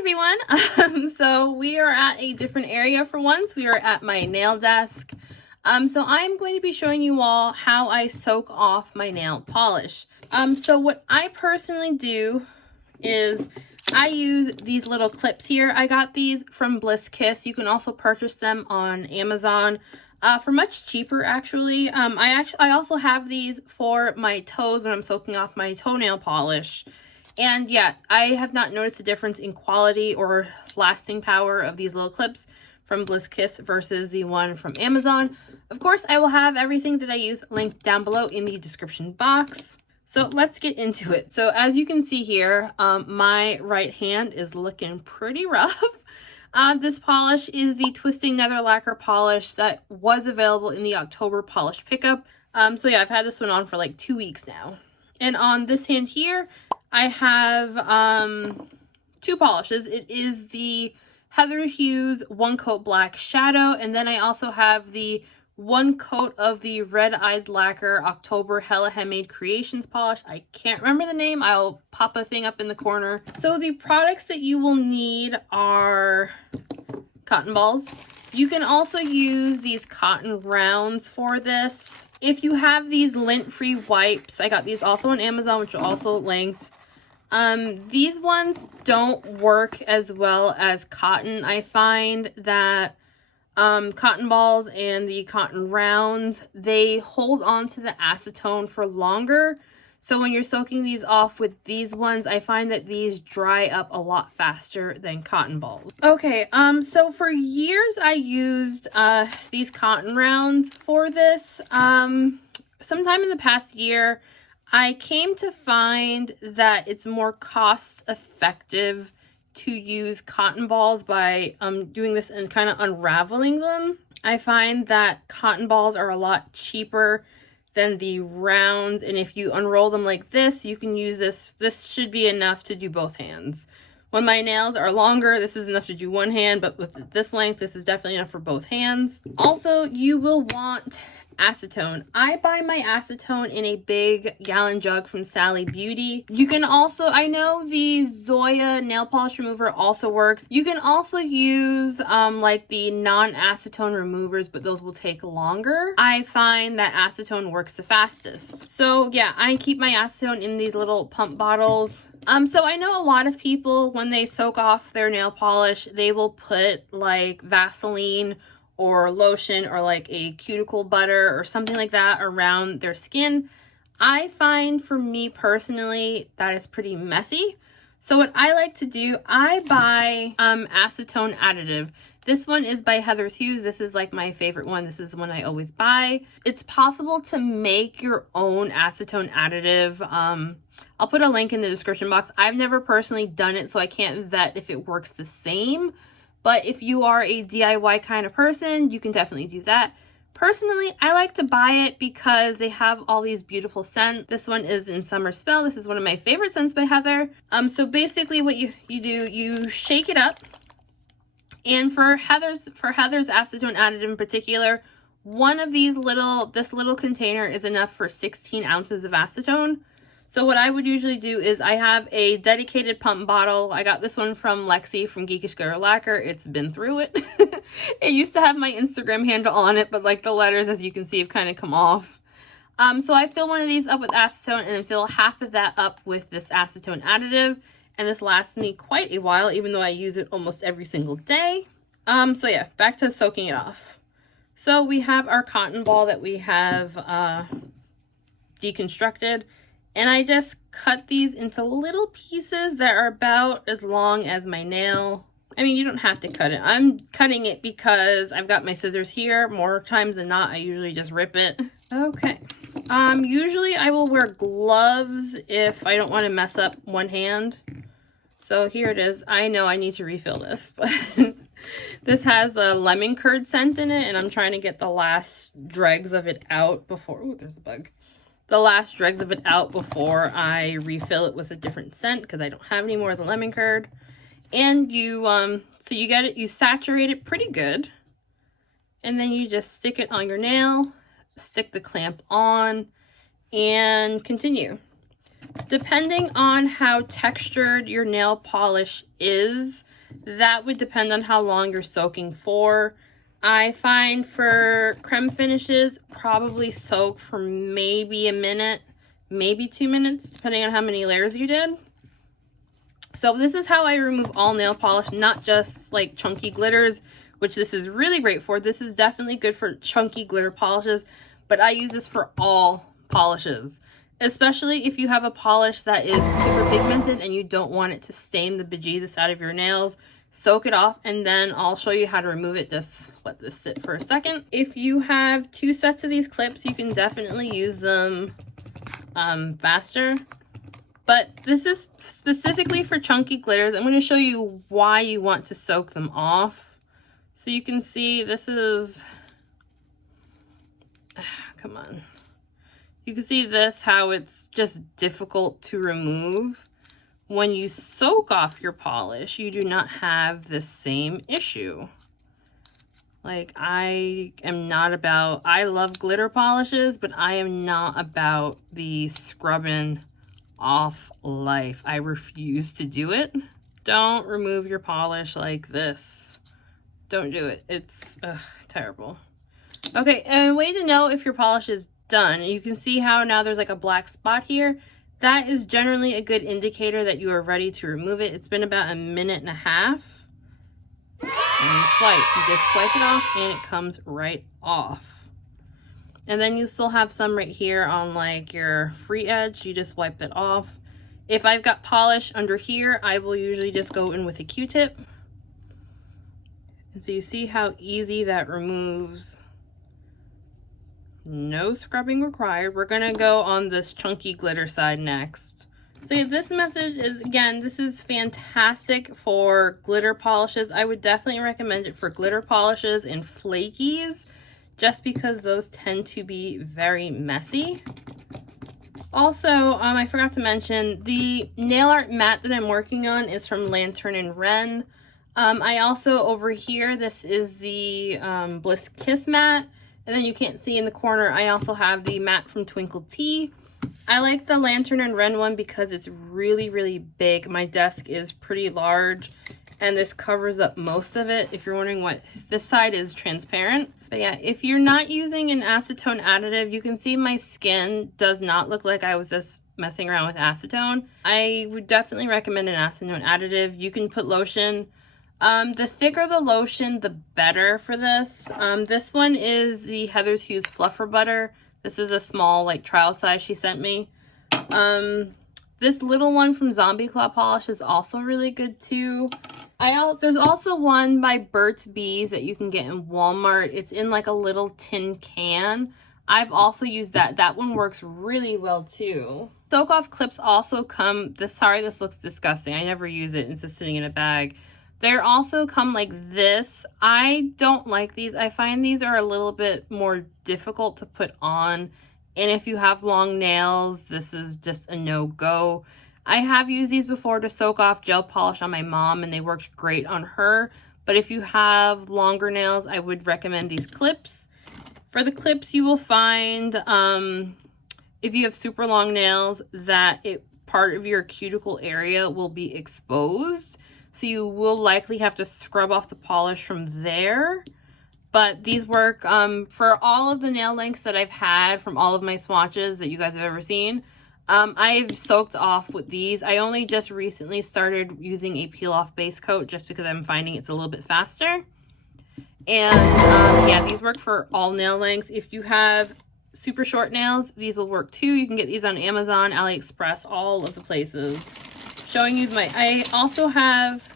everyone. So we are at a different area for once. We are at my nail desk. So I'm going to be showing you all how I soak off my nail polish. So what I personally do is I use these little clips here. I got these from Bliss Kiss. You can also purchase them on Amazon for much cheaper, actually. I also have these for my toes when I'm soaking off my toenail polish. And yeah, I have not noticed a difference in quality or lasting power of these little clips from Bliss Kiss versus the one from Amazon. Of course, I will have everything that I use linked down below in the description box. So let's get into it. So as you can see here, my right hand is looking pretty rough. This polish is the Twisting Nether Lacquer polish that was available in the October polish pickup. So yeah, I've had this one on for like 2 weeks now. And on this hand here, I have two polishes. It is the Heather Hughes One Coat Black Shadow, and then I also have the one coat of the Red Eyed Lacquer October Hella Handmade Creations polish. I can't remember the name. I'll pop a thing up in the corner. So the products that you will need are cotton balls. You can also use these cotton rounds for this. If you have these lint-free wipes, I got these also on Amazon, which are also linked. These ones don't work as well as cotton. I find that cotton balls and the cotton rounds, they hold on to the acetone for longer. So when you're soaking these off with these ones, I find that these dry up a lot faster than cotton balls. Okay, so for years I used these cotton rounds for this. Sometime in the past year, I came to find that it's more cost effective to use cotton balls by doing this and kind of unraveling them. I find that cotton balls are a lot cheaper than the rounds, and if you unroll them like this, you can use this. This should be enough to do both hands. When my nails are longer, this is enough to do one hand, but with this length, this is definitely enough for both hands. Also, you will want acetone. I buy my acetone in a big gallon jug from Sally Beauty. You can also, I know the Zoya nail polish remover also works. You can also use like the non-acetone removers, but those will take longer. I find that acetone works the fastest. So yeah, I keep my acetone in these little pump bottles. So I know a lot of people, when they soak off their nail polish, they will put like Vaseline or lotion or like a cuticle butter or something like that around their skin. I find, for me personally, that is pretty messy. So what I like to do, I buy acetone additive. This one is by Heather Hughes. This is like my favorite one. This is the one I always buy. It's possible to make your own acetone additive. I'll put a link in the description box. I've never personally done it, so I can't vet if it works the same. But if you are a DIY kind of person, you can definitely do that. Personally, I like to buy it because they have all these beautiful scents. This one is in Summer Spell. This is one of my favorite scents by Heather. So basically what you do, you shake it up. And for Heather's acetone additive in particular, one of these this little container is enough for 16 ounces of acetone. So what I would usually do is I have a dedicated pump bottle. I got this one from Lexi from Geekish Girl Lacquer. It's been through it. It used to have my Instagram handle on it, but like the letters, as you can see, have kind of come off. So I fill one of these up with acetone and then fill half of that up with this acetone additive. And this lasts me quite a while, even though I use it almost every single day. So yeah, back to soaking it off. So we have our cotton ball that we have deconstructed. And I just cut these into little pieces that are about as long as my nail. I mean, you don't have to cut it. I'm cutting it because I've got my scissors here. More times than not, I usually just rip it. Okay. Usually I will wear gloves if I don't want to mess up one hand. So here it is. I know I need to refill this, but this has a lemon curd scent in it, and I'm trying to get the last dregs of it out before, ooh, there's a bug. The last dregs of it out before I refill it with a different scent, because I don't have any more of the lemon curd. And you, so you get it, you saturate it pretty good, and then you just stick it on your nail, stick the clamp on, and continue. Depending on how textured your nail polish is, That would depend on how long you're soaking for. I find for creme finishes, probably soak for maybe a minute, maybe 2 minutes, depending on how many layers you did. So this is how I remove all nail polish, not just like chunky glitters, which this is really great for. This is definitely good for chunky glitter polishes, but I use this for all polishes, especially if you have a polish that is super pigmented and you don't want it to stain the bejesus out of your nails. Soak it off, and then I'll show you how to remove it. Just let this sit for a second. If you have 2 sets of these clips, you can definitely use them faster. But this is specifically for chunky glitters. I'm going to show you why you want to soak them off. So you can see this is, come on. You can see this, how it's just difficult to remove. When you soak off your polish, you do not have the same issue. Like, I love glitter polishes, but I am not about the scrubbing off life. I refuse to do it. Don't remove your polish like this. Don't do it. It's terrible. Okay, and a way to know if your polish is done, you can see how now there's like a black spot here. That is generally a good indicator that you are ready to remove it. It's been about 1.5 minutes. And you swipe. You just swipe it off and it comes right off. And then you still have some right here on like your free edge. You just wipe it off. If I've got polish under here, I will usually just go in with a Q-tip. And so you see how easy that removes. No scrubbing required. We're gonna go on this chunky glitter side next. So yeah, this method is, again, this is fantastic for glitter polishes. I would definitely recommend it for glitter polishes and flakies, just because those tend to be very messy. Also, I forgot to mention, the nail art mat that I'm working on is from Lantern and Wren. I also, over here, this is the Bliss Kiss mat. And then you can't see in the corner, I also have the mat from Twinkle Tea. I like the Lantern and Wren one because it's really, really big. My desk is pretty large, and this covers up most of it. If you're wondering what, this side is transparent. But yeah, if you're not using an acetone additive, you can see my skin does not look like I was just messing around with acetone. I would definitely recommend an acetone additive. You can put lotion. The thicker the lotion, the better for this. This one is the Heather's Hughes Fluffer Butter. This is a small, like, trial size she sent me. This little one from Zombie Claw Polish is also really good too. There's also one by Burt's Bees that you can get in Walmart. It's in like a little tin can. I've also used that. That one works really well too. Soak off clips also come, sorry, this looks disgusting. I never use it. It's just sitting in a bag. They also come like this. I don't like these. I find these are a little bit more difficult to put on. And if you have long nails, this is just a no-go. I have used these before to soak off gel polish on my mom, and they worked great on her. But if you have longer nails, I would recommend these clips. For the clips, you will find, if you have super long nails, that part of your cuticle area will be exposed. So you will likely have to scrub off the polish from there. But these work for all of the nail lengths that I've had from all of my swatches that you guys have ever seen. I've soaked off with these. I only just recently started using a peel-off base coat just because I'm finding it's a little bit faster. And yeah, these work for all nail lengths. If you have super short nails, these will work too. You can get these on Amazon, AliExpress, all of the places. Showing you I also have,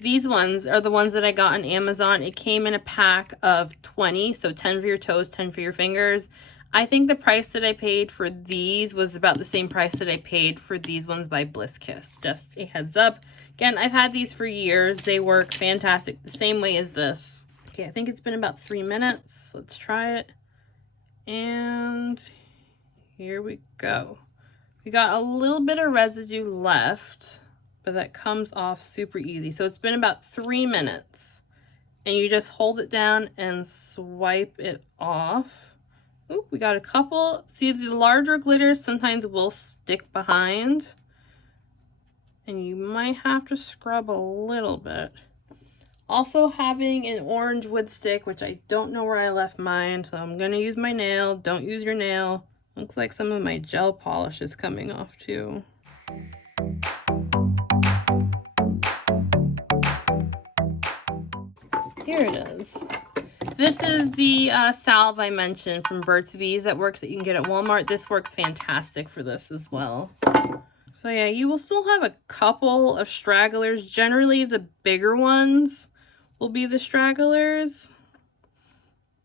these ones are the ones that I got on Amazon. It came in a pack of 20, so 10 for your toes, 10 for your fingers. I think the price that I paid for these was about the same price that I paid for these ones by Bliss Kiss. Just a heads up. Again, I've had these for years. They work fantastic, the same way as this. Okay, I think it's been about 3 minutes. Let's try it. And here we go. We got a little bit of residue left, but that comes off super easy. So it's been about 3 minutes, and you just hold it down and swipe it off. Ooh, we got a couple. See, the larger glitters sometimes will stick behind, and you might have to scrub a little bit. Also having an orange wood stick, which I don't know where I left mine, so I'm gonna use my nail. Don't use your nail. Looks like some of my gel polish is coming off too. Here it is. This is the salve I mentioned from Burt's Bees that you can get at Walmart. This works fantastic for this as well. So yeah, you will still have a couple of stragglers. Generally, the bigger ones will be the stragglers.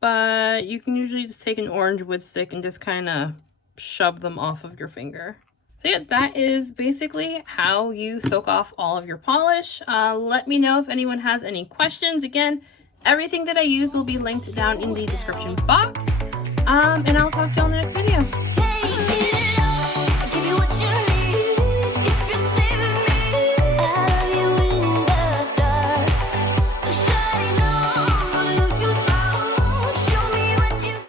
But you can usually just take an orange wood stick and just kind of shove them off of your finger. So yeah, that is basically how you soak off all of your polish. Let me know if anyone has any questions. Again, everything that I use will be linked down in the description box. And I'll talk to you all in the next video.